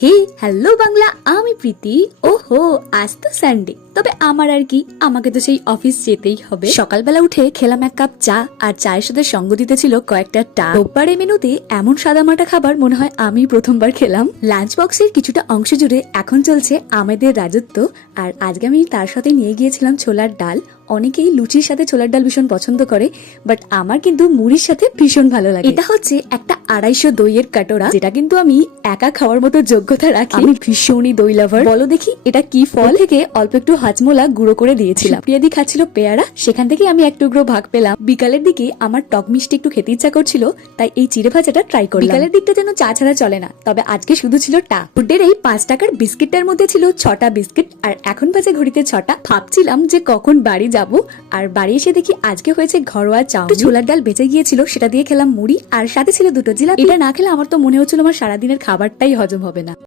হে hello Bangla, আমি প্রীতি। ওহো, আজ তো সানডে, তবে আমার আর কি, আমাকে তো সেই অফিস যেতেই হবে। সকালবেলা উঠে খেলাম এক কাপ চা, আর চায়ের সাথে সঙ্গ দিতে ছিল কয়েকটা ডাব। রোববারের মেনুতে এমন সাদামাটা খাবার মনে হয় আমি প্রথমবার খেলাম। লাঞ্চ বক্সের কিছুটা অংশ জুড়ে এখন চলছে আমেদের রাজত্ব, আর আজকে আমি তার সাথে নিয়ে গিয়েছিলাম ছোলার ডাল। অনেকেই লুচির সাথে ছোলার ডাল ভীষণ পছন্দ করে, বাট আমার কিন্তু মুড়ির সাথে ভীষণ ভালো লাগে। এটা হচ্ছে একটা 250 দইয়ের কাটোরা, যেটা কিন্তু আমি একা খাওয়ার মতো যোগ্যতা রাখি। আমি ভীষণই দই লাভার। বলো দেখি এটা কি ফল? থেকে অল্প একটু হাজমোলা গুঁড়ো করে দিয়েছিলাম। প্রিয়াদি খাচ্ছিল পেয়ারা, সেখান থেকে আমি এক টুকরো ভাগ পেলাম। বিকালের দিকে আমার টক মিষ্টি একটু খেতে ইচ্ছা করছিল, তাই এই চিড়ে ভাজাটা ট্রাই করলাম। বিকালের দিকটা যেন চা ছাড়া চলে না, তবে আজকে শুধু ছিল টা। ফুডের এই 5 টাকার বিস্কিটটার মধ্যে ছিল 6টা বিস্কিট, আর এখন বাজে ঘড়িতে 6টা। ভাবছিলাম যে কখন বাড়ি যাব, আর বাড়ি এসে দেখি আজকে হয়েছে ঘরোয়া চাউমিন। ছোলার ডাল বেঁচে গিয়েছিল, সেটা দিয়ে খেলাম মুড়ি, আর সাথে ছিল 2টো জিলাপি। এটা না খেলে আমার তো মনে হচ্ছিল আমার সারাদিনের খাবারটাই হজম হবে না।